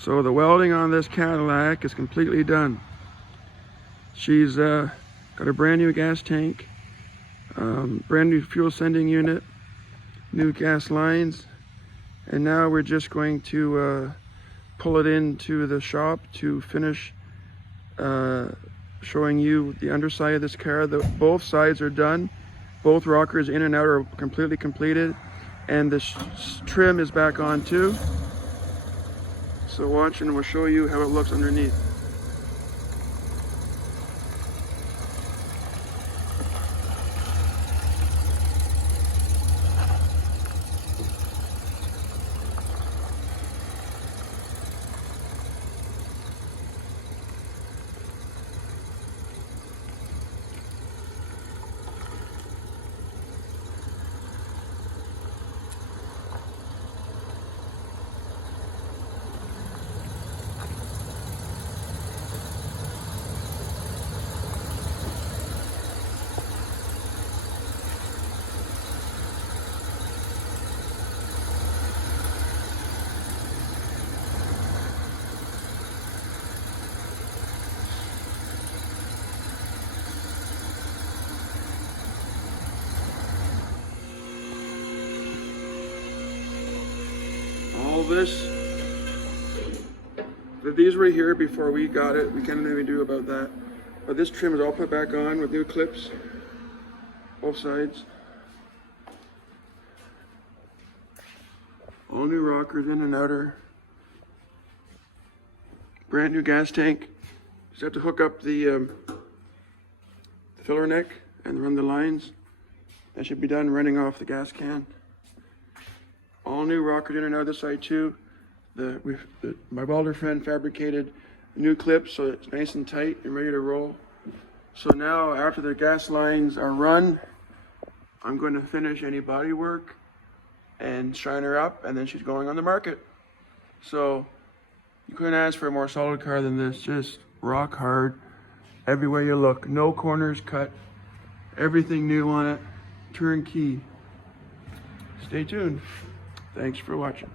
So the welding on this Cadillac is completely done. She's got a brand new gas tank, brand new fuel sending unit, new gas lines, and now we're just going to pull it into the shop to finish showing you the underside of this car. Both sides are done. Both rockers in and out are completely completed, and the trim is back on too. So watch and we'll show you how it looks underneath. These were here before we got it. We can't even do about that. But this trim is all put back on with new clips, both sides. All new rockers in and outer. Brand new gas tank. Just have to hook up the filler neck and run the lines. That should be done running off the gas can. All new rockers in and out this side too. My welder friend fabricated new clips so it's nice and tight and ready to roll. So now after the gas lines are run, I'm going to finish any body work and shine her up, and then she's going on the market. So you couldn't ask for a more solid car than this. Just rock hard everywhere you look. No corners cut. Everything new on it. Turnkey. Stay tuned. Thanks for watching.